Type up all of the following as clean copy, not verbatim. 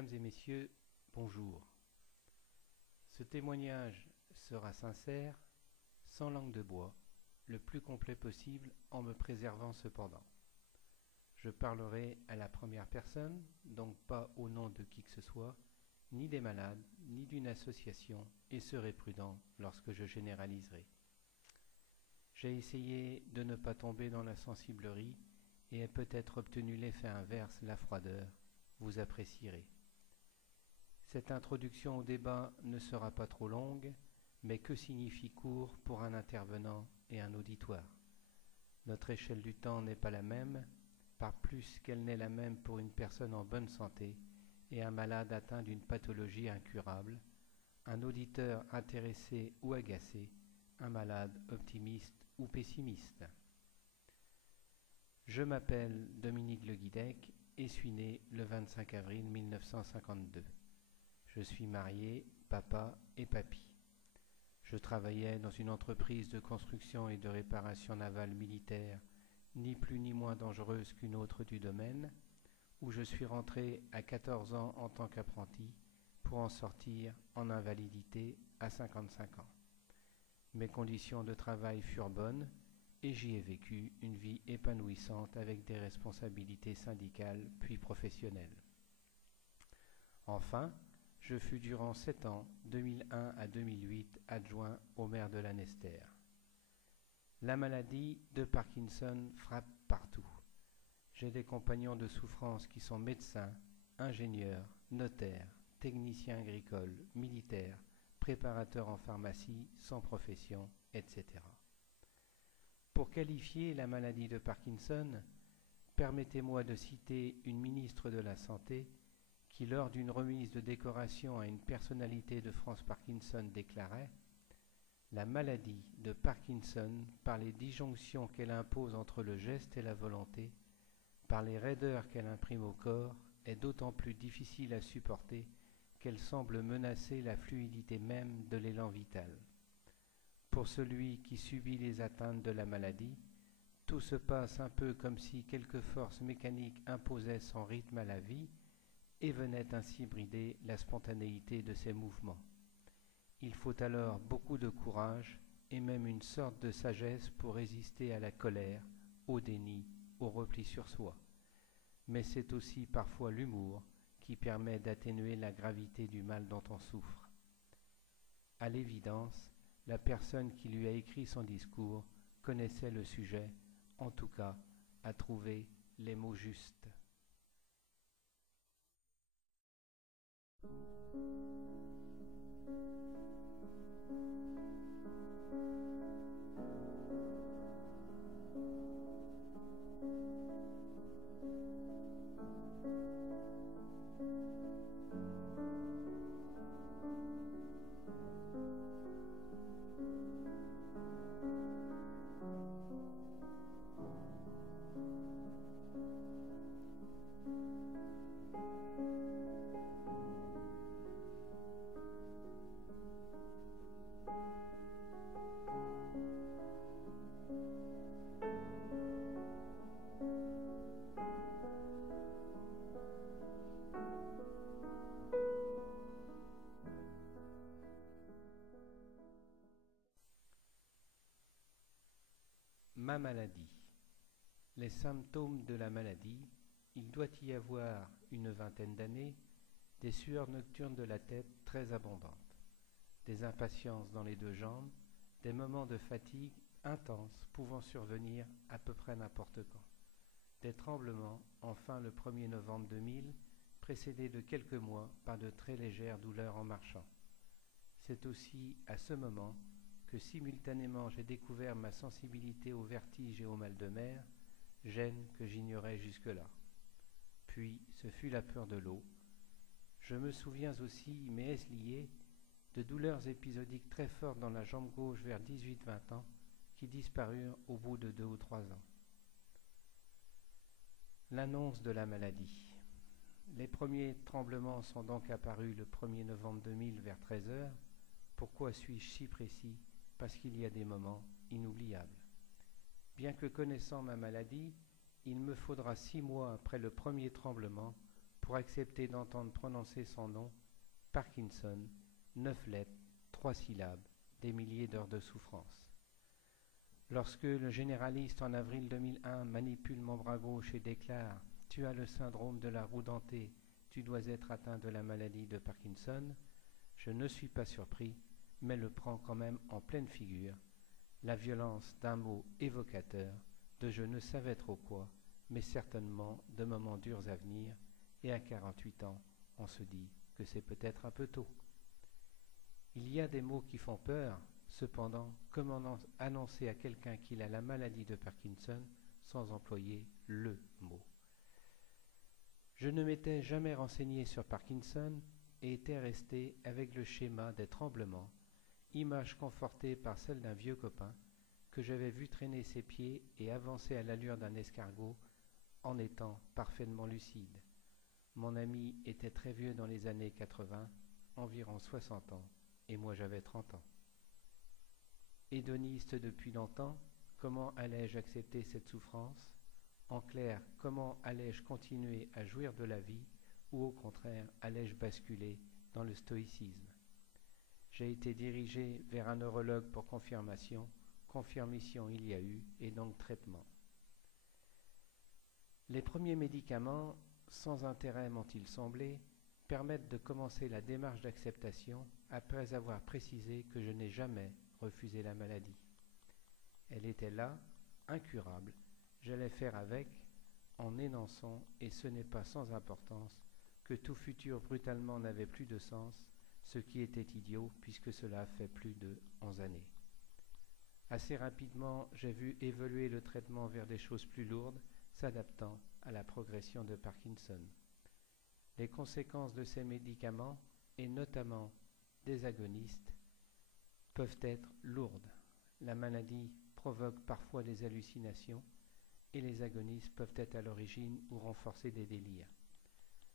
Mesdames et messieurs, bonjour. Ce témoignage sera sincère, sans langue de bois, le plus complet possible en me préservant cependant. Je parlerai à la première personne, donc pas au nom de qui que ce soit, ni des malades, ni d'une association, et serai prudent lorsque je généraliserai. J'ai essayé de ne pas tomber dans la sensiblerie et ai peut-être obtenu l'effet inverse, la froideur. Vous apprécierez. Cette introduction au débat ne sera pas trop longue, mais que signifie court pour un intervenant et un auditoire? Notre échelle du temps n'est pas la même, pas plus qu'elle n'est la même pour une personne en bonne santé et un malade atteint d'une pathologie incurable, un auditeur intéressé ou agacé, un malade optimiste ou pessimiste. Je m'appelle Dominique Le Guidec et suis né le 25 avril 1952. Je suis marié, papa et papy. Je travaillais dans une entreprise de construction et de réparation navale militaire, ni plus ni moins dangereuse qu'une autre du domaine, où je suis rentré à 14 ans en tant qu'apprenti pour en sortir en invalidité à 55 ans. Mes conditions de travail furent bonnes et j'y ai vécu une vie épanouissante avec des responsabilités syndicales puis professionnelles. Enfin, je fus durant 7 ans, 2001 à 2008, adjoint au maire de Lanester. La maladie de Parkinson frappe partout. J'ai des compagnons de souffrance qui sont médecins, ingénieurs, notaires, techniciens agricoles, militaires, préparateurs en pharmacie, sans profession, etc. Pour qualifier la maladie de Parkinson, permettez-moi de citer une ministre de la Santé qui, lors d'une remise de décoration à une personnalité de France Parkinson, déclarait « La maladie de Parkinson, par les disjonctions qu'elle impose entre le geste et la volonté, par les raideurs qu'elle imprime au corps, est d'autant plus difficile à supporter qu'elle semble menacer la fluidité même de l'élan vital. Pour celui qui subit les atteintes de la maladie, tout se passe un peu comme si quelque force mécanique imposait son rythme à la vie et venait ainsi brider la spontanéité de ses mouvements. Il faut alors beaucoup de courage et même une sorte de sagesse pour résister à la colère, au déni, au repli sur soi. Mais c'est aussi parfois l'humour qui permet d'atténuer la gravité du mal dont on souffre. À l'évidence, la personne qui lui a écrit son discours connaissait le sujet, en tout cas, a trouvé les mots justes. Ma maladie. Les symptômes de la maladie, il doit y avoir une vingtaine d'années, des sueurs nocturnes de la tête très abondantes, des impatiences dans les deux jambes, des moments de fatigue intenses pouvant survenir à peu près n'importe quand, des tremblements, enfin le 1er novembre 2000, précédés de quelques mois par de très légères douleurs en marchant. C'est aussi à ce moment que simultanément j'ai découvert ma sensibilité au vertige et au mal de mer, gêne que j'ignorais jusque-là. Puis ce fut la peur de l'eau. Je me souviens aussi, mais est-ce lié, de douleurs épisodiques très fortes dans la jambe gauche vers 18-20 ans qui disparurent au bout de 2 ou 3 ans. L'annonce de la maladie. Les premiers tremblements sont donc apparus le 1er novembre 2000 vers 13 heures. Pourquoi suis-je si précis? Parce qu'il y a des moments inoubliables. Bien que connaissant ma maladie, il me faudra 6 mois après le premier tremblement pour accepter d'entendre prononcer son nom, Parkinson, 9 lettres, 3 syllabes, des milliers d'heures de souffrance. Lorsque le généraliste en avril 2001 manipule mon bras gauche et déclare « Tu as le syndrome de la roue dentée, tu dois être atteint de la maladie de Parkinson », je ne suis pas surpris, mais le prends quand même en pleine figure, la violence d'un mot évocateur, de je ne savais trop quoi, mais certainement de moments durs à venir, et à 48 ans, on se dit que c'est peut-être un peu tôt. Il y a des mots qui font peur, cependant, comment annoncer à quelqu'un qu'il a la maladie de Parkinson sans employer le mot? Je ne m'étais jamais renseigné sur Parkinson et était resté avec le schéma des tremblements, image confortée par celle d'un vieux copain que j'avais vu traîner ses pieds et avancer à l'allure d'un escargot en étant parfaitement lucide. Mon ami était très vieux dans les années 80, environ 60 ans, et moi j'avais 30 ans. Hédoniste depuis longtemps, comment allais-je accepter cette souffrance? En clair, comment allais-je continuer à jouir de la vie, ou au contraire, allais-je basculer dans le stoïcisme? J'ai été dirigé vers un neurologue pour confirmation il y a eu, et donc traitement. Les premiers médicaments, sans intérêt m'ont-ils semblé, permettent de commencer la démarche d'acceptation après avoir précisé que je n'ai jamais refusé la maladie. Elle était là, incurable, j'allais faire avec, en énonçant, et ce n'est pas sans importance, que tout futur brutalement n'avait plus de sens, ce qui était idiot puisque cela fait plus de 11 années. Assez rapidement, j'ai vu évoluer le traitement vers des choses plus lourdes, s'adaptant à la progression de Parkinson. Les conséquences de ces médicaments, et notamment des agonistes, peuvent être lourdes. La maladie provoque parfois des hallucinations, et les agonistes peuvent être à l'origine ou renforcer des délires.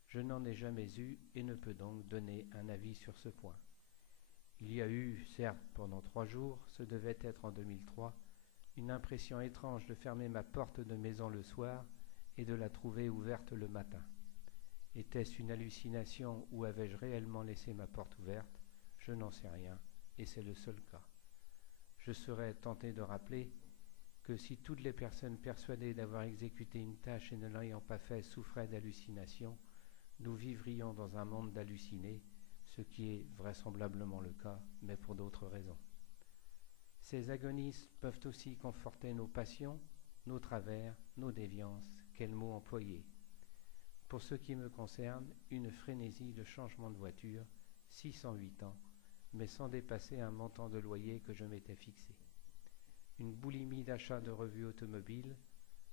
Je n'en ai jamais eu et ne peux donc donner un avis sur ce point. Il y a eu, certes, pendant 3 jours, ce devait être en 2003, une impression étrange de fermer ma porte de maison le soir et de la trouver ouverte le matin. Était-ce une hallucination ou avais-je réellement laissé ma porte ouverte? Je n'en sais rien, et c'est le seul cas. Je serais tenté de rappeler que si toutes les personnes persuadées d'avoir exécuté une tâche et ne l'ayant pas fait souffraient d'hallucinations, nous vivrions dans un monde d'hallucinés, ce qui est vraisemblablement le cas, mais pour d'autres raisons. Ces agonistes peuvent aussi conforter nos passions, nos travers, nos déviances, quel mot employer. Pour ce qui me concerne, une frénésie de changement de voiture, 608 ans, mais sans dépasser un montant de loyer que je m'étais fixé. Une boulimie d'achat de revues automobiles,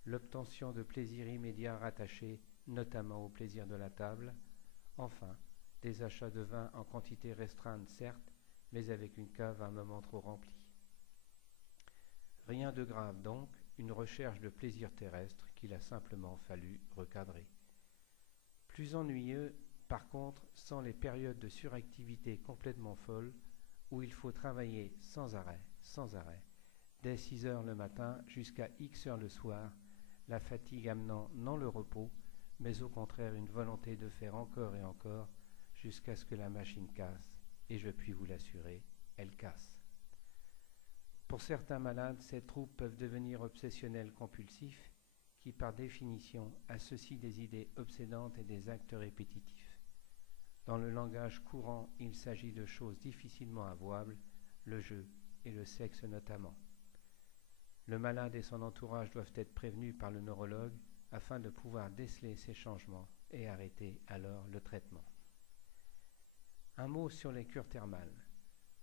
l'obtention de plaisirs immédiats rattachés notamment au plaisir de la table, enfin, des achats de vin en quantité restreinte certes, mais avec une cave un moment trop remplie. Rien de grave donc, une recherche de plaisir terrestre qu'il a simplement fallu recadrer. Plus ennuyeux, par contre, sont les périodes de suractivité complètement folles où il faut travailler sans arrêt, dès 6 heures le matin jusqu'à X heures le soir, la fatigue amenant non le repos, mais au contraire une volonté de faire encore et encore jusqu'à ce que la machine casse, et je puis vous l'assurer, elle casse. Pour certains malades, ces troubles peuvent devenir obsessionnels compulsifs, qui par définition associent des idées obsédantes et des actes répétitifs. Dans le langage courant, il s'agit de choses difficilement avouables, le jeu et le sexe notamment. Le malade et son entourage doivent être prévenus par le neurologue afin de pouvoir déceler ces changements et arrêter alors le traitement. Un mot sur les cures thermales.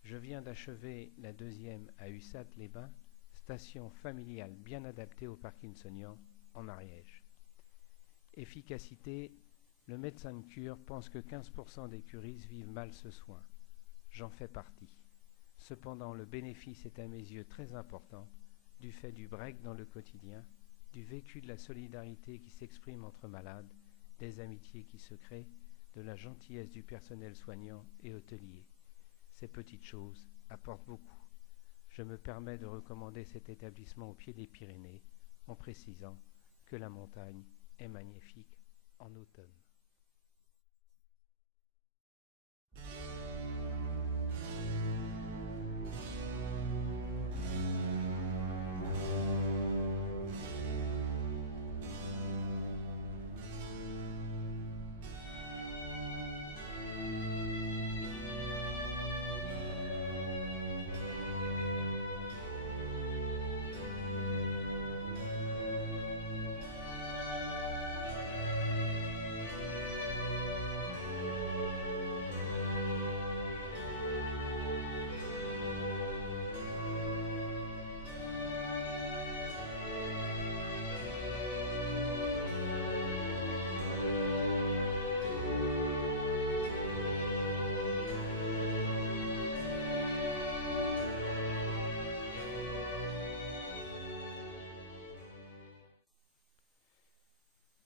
Je viens d'achever la 2e à Ussat-les-Bains, station familiale bien adaptée aux Parkinsoniens en Ariège. Efficacité, le médecin de cure pense que 15% des curistes vivent mal ce soin. J'en fais partie. Cependant, le bénéfice est à mes yeux très important du fait du break dans le quotidien, du vécu de la solidarité qui s'exprime entre malades, des amitiés qui se créent, de la gentillesse du personnel soignant et hôtelier. Ces petites choses apportent beaucoup. Je me permets de recommander cet établissement au pied des Pyrénées, en précisant que la montagne est magnifique en automne.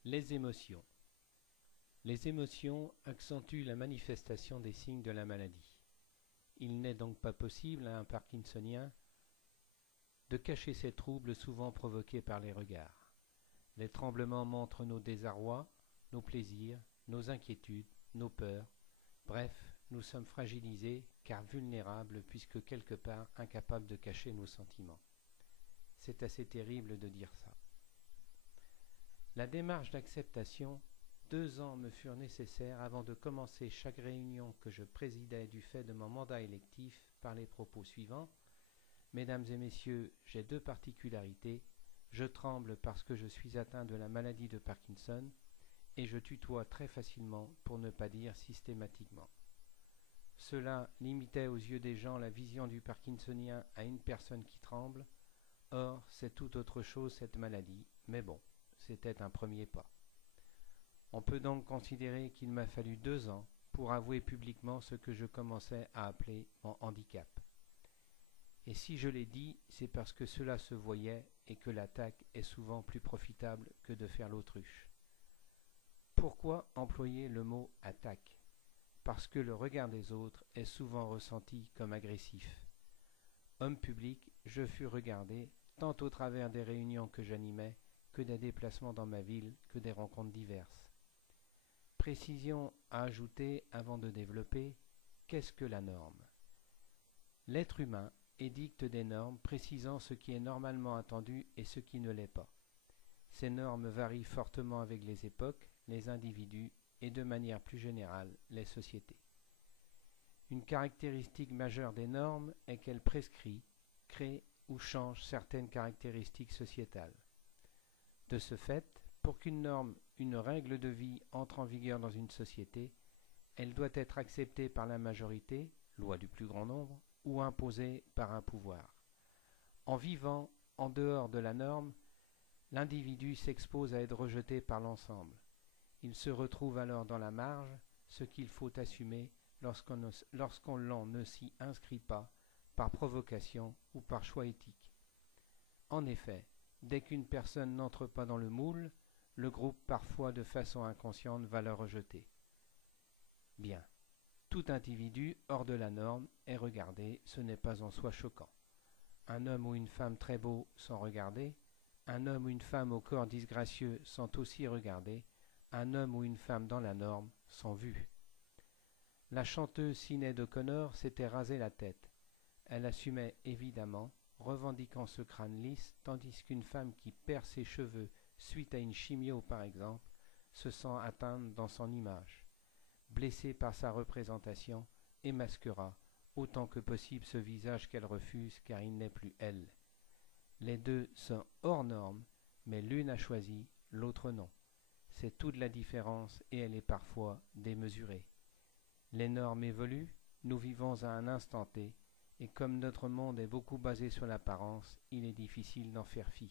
Les émotions. Les émotions accentuent la manifestation des signes de la maladie. Il n'est donc pas possible à un parkinsonien de cacher ces troubles souvent provoqués par les regards. Les tremblements montrent nos désarrois, nos plaisirs, nos inquiétudes, nos peurs. Bref, nous sommes fragilisés car vulnérables puisque quelque part incapables de cacher nos sentiments. C'est assez terrible de dire ça. La démarche d'acceptation, 2 ans me furent nécessaires avant de commencer chaque réunion que je présidais du fait de mon mandat électif par les propos suivants. Mesdames et messieurs, j'ai 2 particularités. Je tremble parce que je suis atteint de la maladie de Parkinson et je tutoie très facilement pour ne pas dire systématiquement. Cela limitait aux yeux des gens la vision du parkinsonien à une personne qui tremble. Or, c'est tout autre chose cette maladie, mais bon. C'était un premier pas. On peut donc considérer qu'il m'a fallu 2 ans pour avouer publiquement ce que je commençais à appeler mon handicap. Et si je l'ai dit, c'est parce que cela se voyait et que l'attaque est souvent plus profitable que de faire l'autruche. Pourquoi employer le mot « attaque » ? Parce que le regard des autres est souvent ressenti comme agressif. Homme public, je fus regardé, tant au travers des réunions que j'animais, que des déplacements dans ma ville, que des rencontres diverses. Précision à ajouter avant de développer, qu'est-ce que la norme ? L'être humain édicte des normes précisant ce qui est normalement attendu et ce qui ne l'est pas. Ces normes varient fortement avec les époques, les individus et de manière plus générale les sociétés. Une caractéristique majeure des normes est qu'elle prescrit, crée ou change certaines caractéristiques sociétales. De ce fait, pour qu'une norme, une règle de vie entre en vigueur dans une société, elle doit être acceptée par la majorité, loi du plus grand nombre, ou imposée par un pouvoir. En vivant en dehors de la norme, l'individu s'expose à être rejeté par l'ensemble. Il se retrouve alors dans la marge, ce qu'il faut assumer lorsqu'on ne s'y inscrit pas, par provocation ou par choix éthique. En effet, dès qu'une personne n'entre pas dans le moule, le groupe, parfois de façon inconsciente, va la rejeter. Bien. Tout individu hors de la norme est regardé, ce n'est pas en soi choquant. Un homme ou une femme très beau sont regardés, un homme ou une femme au corps disgracieux sont aussi regardés, un homme ou une femme dans la norme sont vus. La chanteuse Sinéad O'Connor s'était rasé la tête. Elle assumait évidemment, revendiquant ce crâne lisse, tandis qu'une femme qui perd ses cheveux suite à une chimio par exemple, se sent atteinte dans son image. Blessée par sa représentation, émasquera autant que possible ce visage qu'elle refuse car il n'est plus elle. Les deux sont hors normes, mais l'une a choisi, l'autre non. C'est toute la différence et elle est parfois démesurée. Les normes évoluent, nous vivons à un instant T, et comme notre monde est beaucoup basé sur l'apparence, il est difficile d'en faire fi.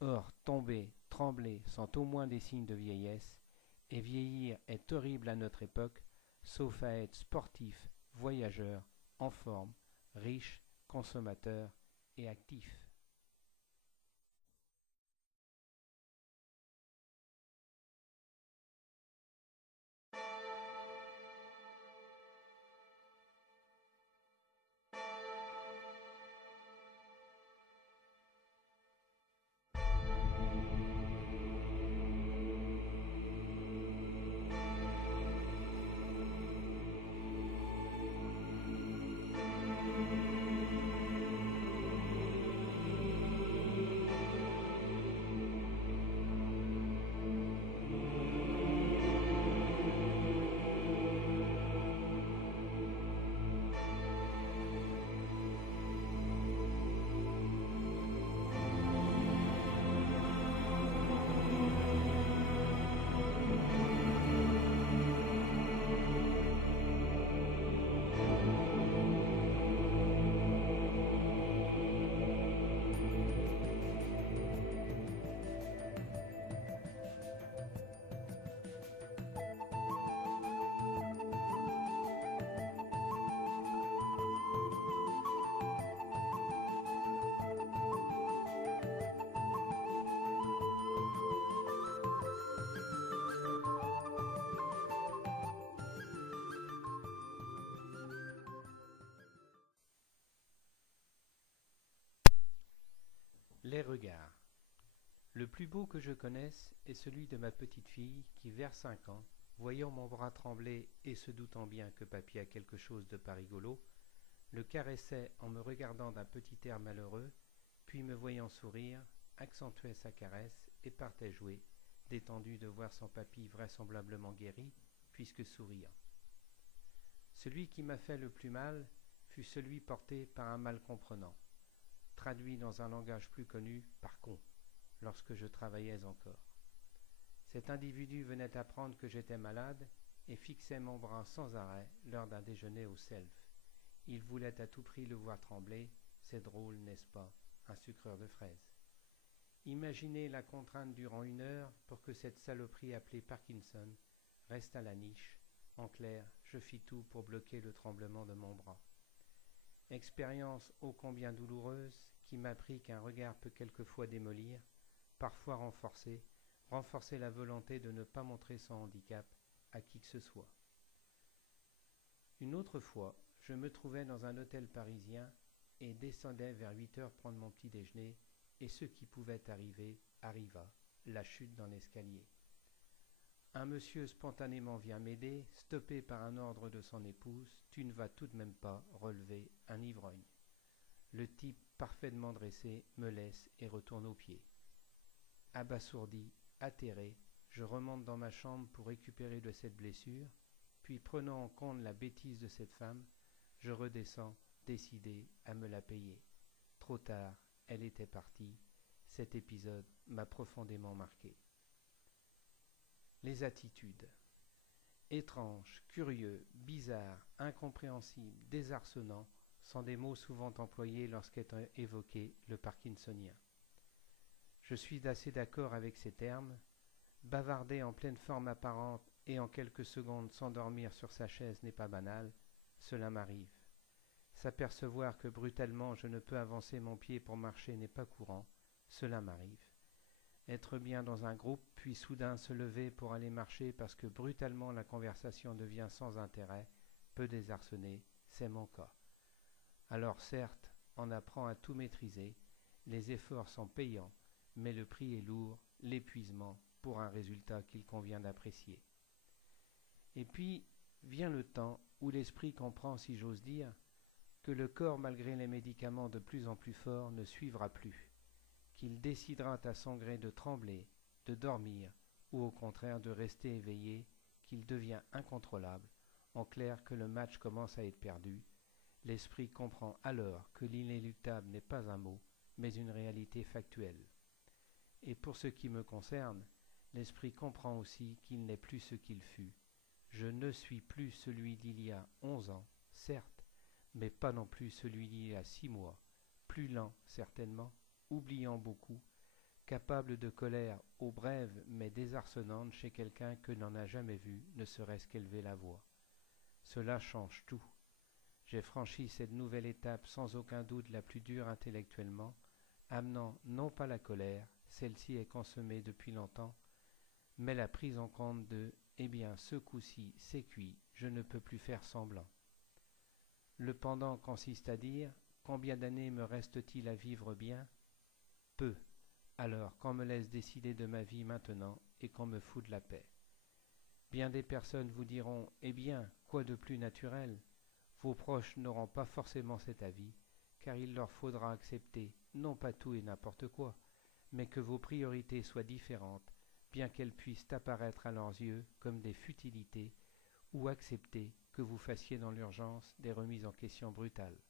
Or, tomber, trembler sont au moins des signes de vieillesse, et vieillir est horrible à notre époque, sauf à être sportif, voyageur, en forme, riche, consommateur et actif. Les regards. Le plus beau que je connaisse est celui de ma petite fille qui, vers 5 ans, voyant mon bras trembler et se doutant bien que papy a quelque chose de pas rigolo, le caressait en me regardant d'un petit air malheureux, puis me voyant sourire, accentuait sa caresse et partait jouer, détendu de voir son papy vraisemblablement guéri, puisque souriant. Celui qui m'a fait le plus mal fut celui porté par un mal comprenant, traduit dans un langage plus connu par con, lorsque je travaillais encore. Cet individu venait apprendre que j'étais malade et fixait mon bras sans arrêt lors d'un déjeuner au Self. Il voulait à tout prix le voir trembler, c'est drôle, n'est-ce pas, un sucreur de fraises. Imaginez la contrainte durant 1 heure pour que cette saloperie appelée Parkinson reste à la niche. En clair, je fis tout pour bloquer le tremblement de mon bras. Expérience ô combien douloureuse qui m'apprit qu'un regard peut quelquefois démolir, parfois renforcer la volonté de ne pas montrer son handicap à qui que ce soit. Une autre fois, je me trouvais dans un hôtel parisien et descendais vers 8 heures prendre mon petit déjeuner, et ce qui pouvait arriver arriva, la chute dans l'escalier. Un monsieur spontanément vient m'aider, stoppé par un ordre de son épouse, tu ne vas tout de même pas relever un ivrogne. Le type parfaitement dressé me laisse et retourne aux pieds. Abasourdi, atterré, je remonte dans ma chambre pour récupérer de cette blessure, puis prenant en compte la bêtise de cette femme, je redescends, décidé à me la payer. Trop tard, elle était partie. Cet épisode m'a profondément marqué. Les attitudes. Étrange, curieux, bizarre, incompréhensible, désarçonnant sont des mots souvent employés lorsqu'est évoqué le parkinsonien. Je suis assez d'accord avec ces termes. Bavarder en pleine forme apparente et en quelques secondes s'endormir sur sa chaise n'est pas banal, cela m'arrive. S'apercevoir que brutalement je ne peux avancer mon pied pour marcher n'est pas courant, cela m'arrive. Être bien dans un groupe, puis soudain se lever pour aller marcher parce que brutalement la conversation devient sans intérêt, peut désarçonner, c'est mon cas. Alors certes, on apprend à tout maîtriser, les efforts sont payants, mais le prix est lourd, l'épuisement, pour un résultat qu'il convient d'apprécier. Et puis vient le temps où l'esprit comprend, si j'ose dire, que le corps, malgré les médicaments de plus en plus forts, ne suivra plus, qu'il décidera à son gré de trembler, de dormir, ou au contraire de rester éveillé, qu'il devient incontrôlable, en clair que le match commence à être perdu. L'esprit comprend alors que l'inéluctable n'est pas un mot, mais une réalité factuelle. Et pour ce qui me concerne, l'esprit comprend aussi qu'il n'est plus ce qu'il fut. Je ne suis plus celui d'il y a 11 ans, certes, mais pas non plus celui d'il y a 6 mois, plus lent certainement, oubliant beaucoup, capable de colère aux brèves mais désarçonnante chez quelqu'un que n'en a jamais vu, ne serait-ce qu'élever la voix. Cela change tout. J'ai franchi cette nouvelle étape sans aucun doute la plus dure intellectuellement, amenant non pas la colère, celle-ci est consommée depuis longtemps, mais la prise en compte de « eh bien, ce coup-ci, c'est cuit, je ne peux plus faire semblant ». Le pendant consiste à dire « combien d'années me reste-t-il à vivre bien ?» Peu. Alors qu'on me laisse décider de ma vie maintenant et qu'on me foute la paix. Bien des personnes vous diront « eh bien, quoi de plus naturel ?» Vos proches n'auront pas forcément cet avis, car il leur faudra accepter, non pas tout et n'importe quoi, mais que vos priorités soient différentes, bien qu'elles puissent apparaître à leurs yeux comme des futilités, ou accepter que vous fassiez dans l'urgence des remises en question brutales.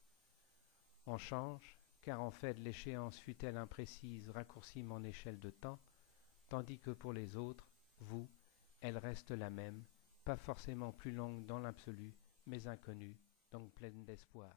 On change, car en fait l'échéance fut-elle imprécise raccourcit mon échelle de temps, tandis que pour les autres, vous, elle reste la même, pas forcément plus longue dans l'absolu, mais inconnue, donc pleine d'espoir.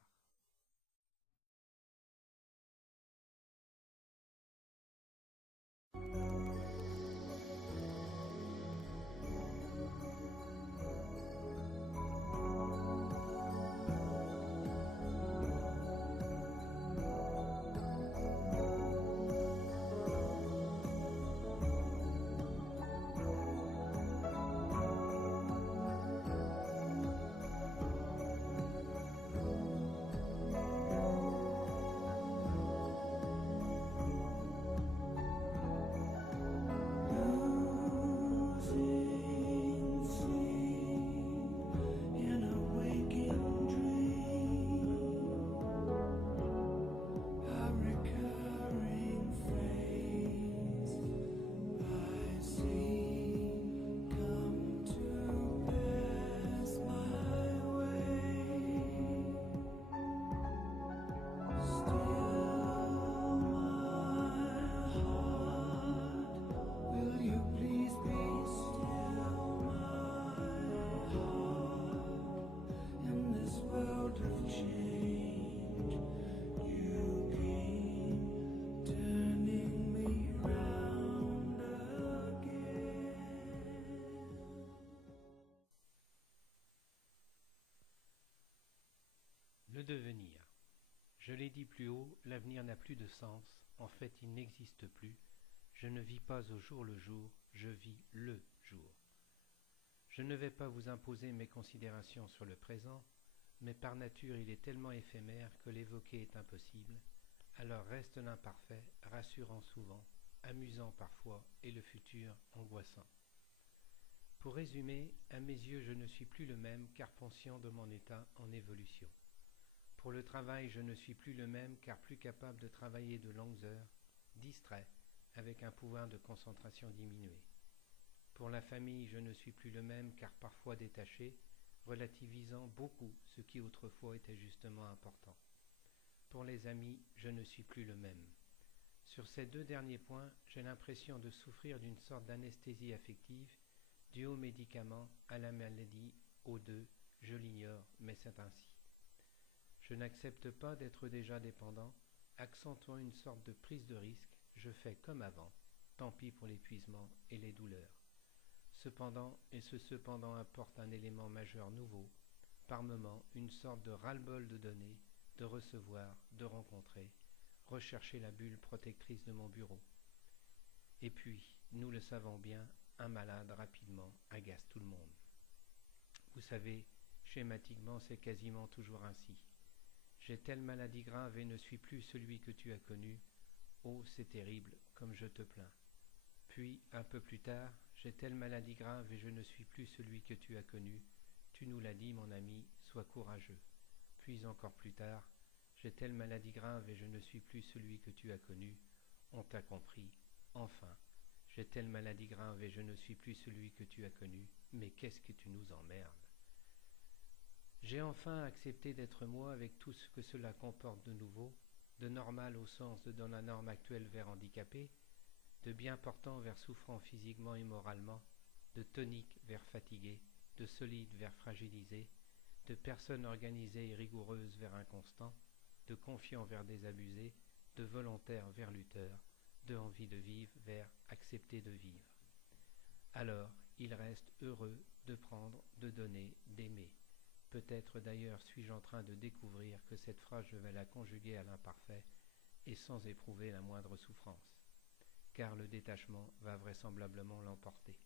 Le devenir. Je l'ai dit plus haut, l'avenir n'a plus de sens, en fait il n'existe plus. Je ne vis pas au jour le jour, je vis le jour. Je ne vais pas vous imposer mes considérations sur le présent, mais par nature il est tellement éphémère que l'évoquer est impossible, alors reste l'imparfait, rassurant souvent, amusant parfois, et le futur angoissant. Pour résumer, à mes yeux je ne suis plus le même car conscient de mon état en évolution. Pour le travail je ne suis plus le même car plus capable de travailler de longues heures, distrait, avec un pouvoir de concentration diminué. Pour la famille je ne suis plus le même car parfois détaché, relativisant beaucoup ce qui autrefois était justement important. Pour les amis, je ne suis plus le même. Sur ces deux derniers points, j'ai l'impression de souffrir d'une sorte d'anesthésie affective, due aux médicaments, à la maladie, aux deux, je l'ignore, mais c'est ainsi. Je n'accepte pas d'être déjà dépendant, accentuant une sorte de prise de risque, je fais comme avant, tant pis pour l'épuisement et les douleurs. Cependant, et ce cependant apporte un élément majeur nouveau, par moments une sorte de ras-le-bol de donner, de recevoir, de rencontrer, rechercher la bulle protectrice de mon bureau. Et puis, nous le savons bien, un malade rapidement agace tout le monde. Vous savez, schématiquement c'est quasiment toujours ainsi. J'ai telle maladie grave et ne suis plus celui que tu as connu, oh c'est terrible, comme je te plains. Puis, un peu plus tard, j'ai telle maladie grave et je ne suis plus celui que tu as connu, tu nous l'as dit mon ami, sois courageux. Puis encore plus tard, j'ai telle maladie grave et je ne suis plus celui que tu as connu, on t'a compris, enfin, j'ai telle maladie grave et je ne suis plus celui que tu as connu, mais qu'est-ce que tu nous emmerdes. J'ai enfin accepté d'être moi avec tout ce que cela comporte de nouveau, de normal au sens de dans la norme actuelle vers handicapé, de bien portant vers souffrant physiquement et moralement, de tonique vers fatigué, de solide vers fragilisé, de personne organisée et rigoureuse vers inconstant, de confiant vers désabusé, de volontaire vers lutteur, de envie de vivre vers accepter de vivre. Alors, il reste heureux de prendre, de donner, d'aimer. Peut-être d'ailleurs suis-je en train de découvrir que cette phrase je vais la conjuguer à l'imparfait et sans éprouver la moindre souffrance, car le détachement va vraisemblablement l'emporter.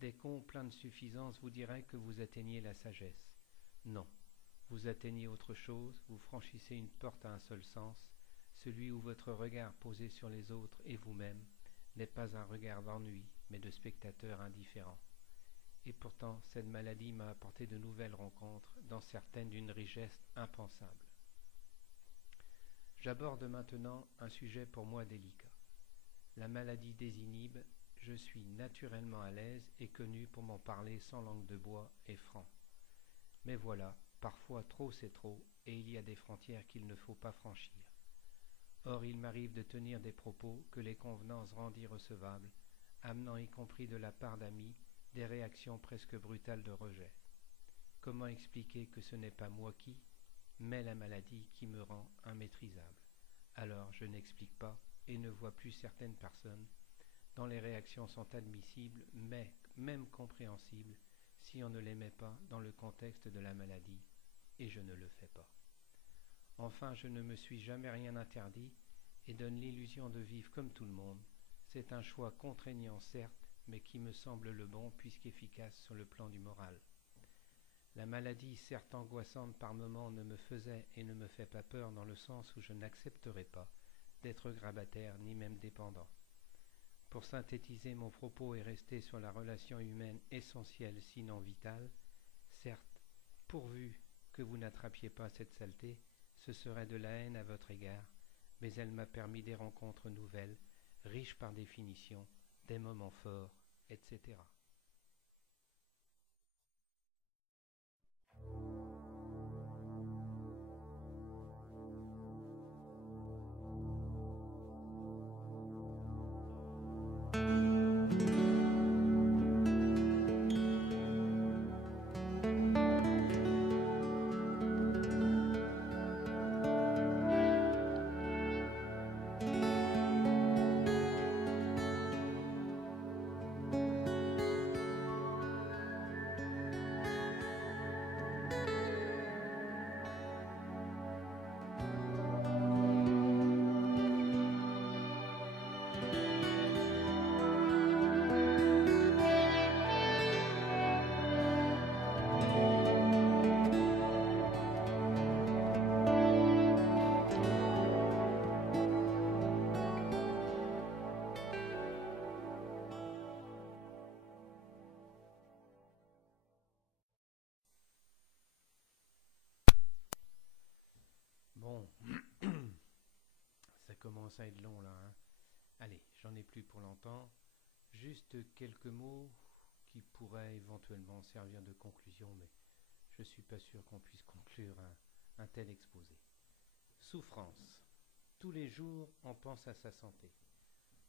Des cons pleins de suffisance vous diraient que vous atteignez la sagesse. Non, vous atteignez autre chose, vous franchissez une porte à un seul sens, celui où votre regard posé sur les autres et vous-même n'est pas un regard d'ennui, mais de spectateur indifférent. Et pourtant, cette maladie m'a apporté de nouvelles rencontres, dans certaines d'une richesse impensable. J'aborde maintenant un sujet pour moi délicat. La maladie désinhibe, je suis naturellement à l'aise et connu pour m'en parler sans langue de bois et franc. Mais voilà, parfois trop c'est trop, et il y a des frontières qu'il ne faut pas franchir. Or il m'arrive de tenir des propos que les convenances rendent irrecevables, amenant y compris de la part d'amis des réactions presque brutales de rejet. Comment expliquer que ce n'est pas moi qui, mais la maladie qui me rend immaîtrisable? Alors je n'explique pas et ne vois plus certaines personnes dont les réactions sont admissibles, mais même compréhensibles, si on ne les met pas dans le contexte de la maladie, et je ne le fais pas. Enfin, je ne me suis jamais rien interdit et donne l'illusion de vivre comme tout le monde. C'est un choix contraignant, certes, mais qui me semble le bon puisqu'efficace sur le plan du moral. La maladie, certes angoissante par moments, ne me faisait et ne me fait pas peur dans le sens où je n'accepterai pas d'être grabataire ni même dépendant. Pour synthétiser mon propos et rester sur la relation humaine essentielle sinon vitale, certes, pourvu que vous n'attrapiez pas cette saleté, ce serait de la haine à votre égard, mais elle m'a permis des rencontres nouvelles, riches par définition, des moments forts, etc. commence à être long là, hein. Allez, j'en ai plus pour longtemps. Juste quelques mots qui pourraient éventuellement servir de conclusion, mais je suis pas sûr qu'on puisse conclure un tel exposé. Souffrance. Tous les jours, on pense à sa santé.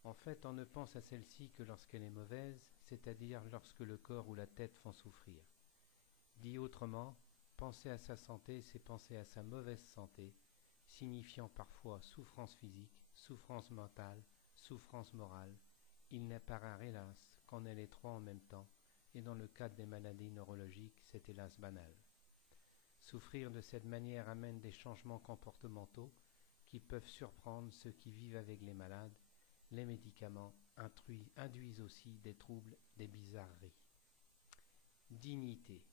En fait, on ne pense à celle-ci que lorsqu'elle est mauvaise, c'est-à-dire lorsque le corps ou la tête font souffrir. Dit autrement, penser à sa santé, c'est penser à sa mauvaise santé, signifiant parfois souffrance physique, souffrance mentale, souffrance morale. Il n'apparaît hélas qu'on ait les trois en même temps, et dans le cadre des maladies neurologiques, c'est hélas banal. Souffrir de cette manière amène des changements comportementaux qui peuvent surprendre ceux qui vivent avec les malades. Les médicaments induisent aussi des troubles, des bizarreries. Dignité.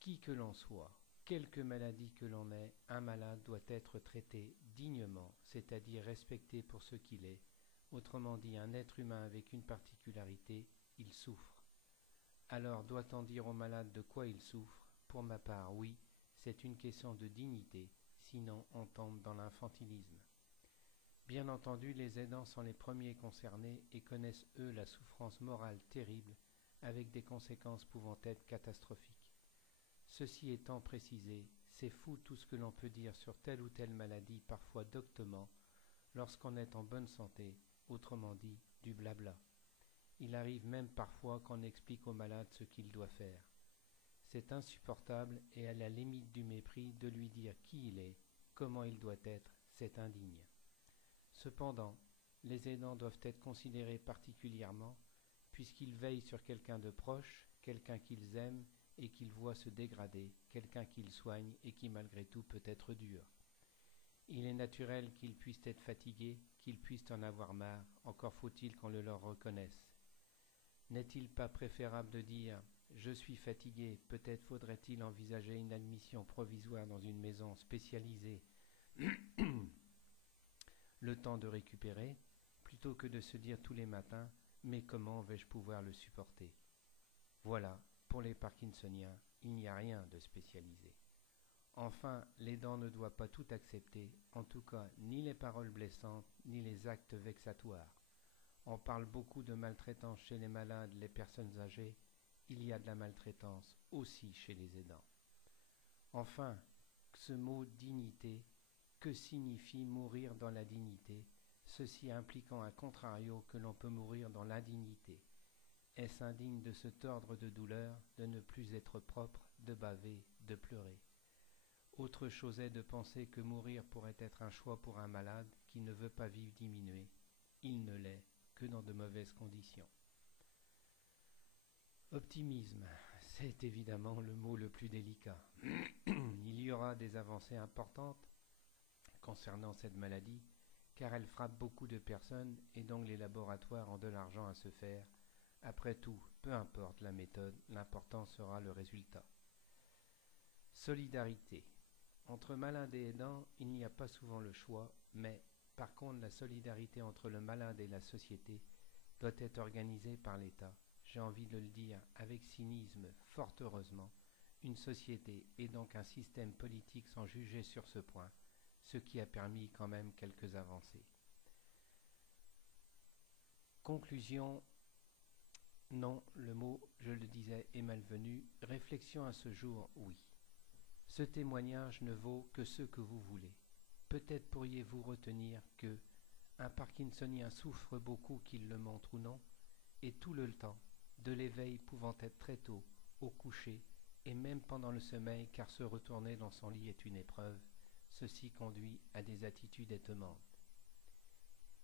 Qui que l'on soit, quelque maladie que l'on ait, un malade doit être traité dignement, c'est-à-dire respecté pour ce qu'il est. Autrement dit, un être humain avec une particularité, il souffre. Alors doit-on dire au malade de quoi il souffre? Pour ma part, oui, c'est une question de dignité, sinon on tombe dans l'infantilisme. Bien entendu, les aidants sont les premiers concernés et connaissent eux la souffrance morale terrible, avec des conséquences pouvant être catastrophiques. Ceci étant précisé, c'est fou tout ce que l'on peut dire sur telle ou telle maladie, parfois doctement, lorsqu'on est en bonne santé, autrement dit, du blabla. Il arrive même parfois qu'on explique au malade ce qu'il doit faire. C'est insupportable et à la limite du mépris de lui dire qui il est, comment il doit être, c'est indigne. Cependant, les aidants doivent être considérés particulièrement puisqu'ils veillent sur quelqu'un de proche, quelqu'un qu'ils aiment et qu'ils voient se dégrader, quelqu'un qu'ils soignent et qui malgré tout peut être dur. Il est naturel qu'ils puissent être fatigués, qu'ils puissent en avoir marre, encore faut-il qu'on le leur reconnaisse. N'est-il pas préférable de dire « Je suis fatigué, peut-être faudrait-il envisager une admission provisoire dans une maison spécialisée le temps de récupérer, plutôt que de se dire tous les matins « Mais comment vais-je pouvoir le supporter ?» Voilà, pour les Parkinsoniens, il n'y a rien de spécialisé. Enfin, l'aidant ne doit pas tout accepter, en tout cas ni les paroles blessantes, ni les actes vexatoires. On parle beaucoup de maltraitance chez les malades, les personnes âgées, il y a de la maltraitance aussi chez les aidants. Enfin, ce mot « dignité », que signifie mourir dans la dignité, ceci impliquant à contrario que l'on peut mourir dans l'indignité. Est-ce indigne de se tordre de douleur, de ne plus être propre, de baver, de pleurer? Autre chose est de penser que mourir pourrait être un choix pour un malade qui ne veut pas vivre diminué. Il ne l'est que dans de mauvaises conditions. Optimisme, c'est évidemment le mot le plus délicat. Il y aura des avancées importantes concernant cette maladie, car elle frappe beaucoup de personnes et donc les laboratoires ont de l'argent à se faire. Après tout, peu importe la méthode, l'important sera le résultat. Solidarité. Entre malades et aidants, il n'y a pas souvent le choix, mais par contre la solidarité entre le malade et la société doit être organisée par l'État. J'ai envie de le dire avec cynisme, fort heureusement, une société et donc un système politique sont jugés sur ce point, ce qui a permis quand même quelques avancées. Conclusion, non, le mot, je le disais, est malvenu. Réflexion à ce jour, oui. Ce témoignage ne vaut que ce que vous voulez. Peut-être pourriez-vous retenir que un Parkinsonien souffre beaucoup, qu'il le montre ou non, et tout le temps, de l'éveil pouvant être très tôt, au coucher, et même pendant le sommeil, car se retourner dans son lit est une épreuve. Ceci conduit à des attitudes étonnantes.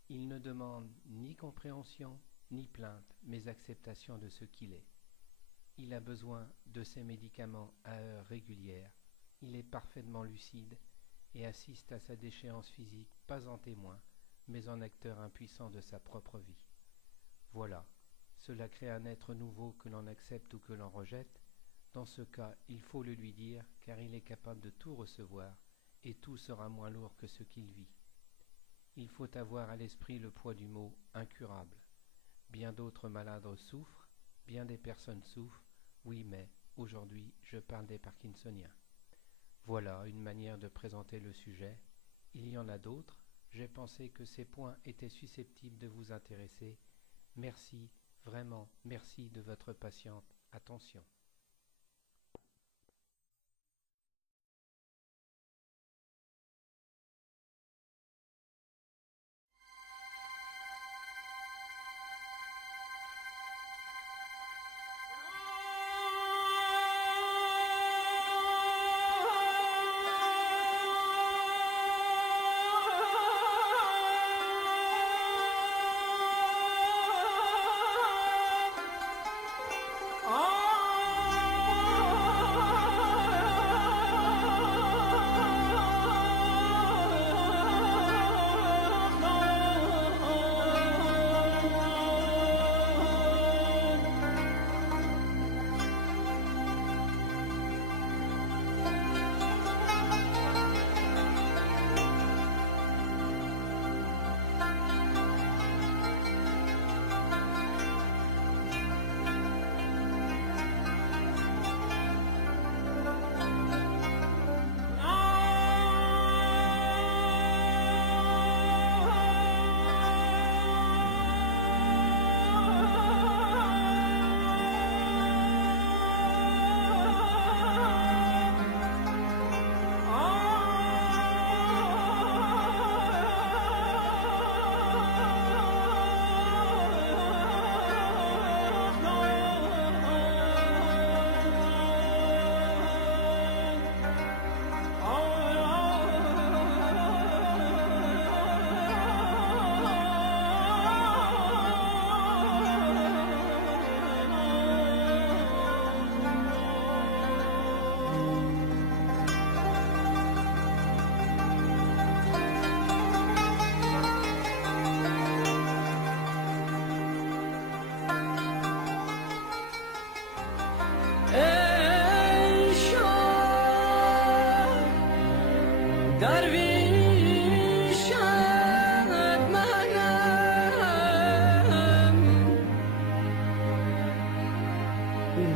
Il ne demande ni compréhension, ni plainte, mais acceptation de ce qu'il est. Il a besoin de ses médicaments à heures régulières. Il est parfaitement lucide et assiste à sa déchéance physique, pas en témoin, mais en acteur impuissant de sa propre vie. Voilà, cela crée un être nouveau que l'on accepte ou que l'on rejette. Dans ce cas, il faut le lui dire, car il est capable de tout recevoir, et tout sera moins lourd que ce qu'il vit. Il faut avoir à l'esprit le poids du mot « incurable ». Bien d'autres malades souffrent, bien des personnes souffrent, oui, mais aujourd'hui, je parle des Parkinsoniens. Voilà une manière de présenter le sujet. Il y en a d'autres, J'ai pensé que ces points étaient susceptibles de vous intéresser. Merci, vraiment, merci de votre patiente attention.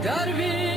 Darwin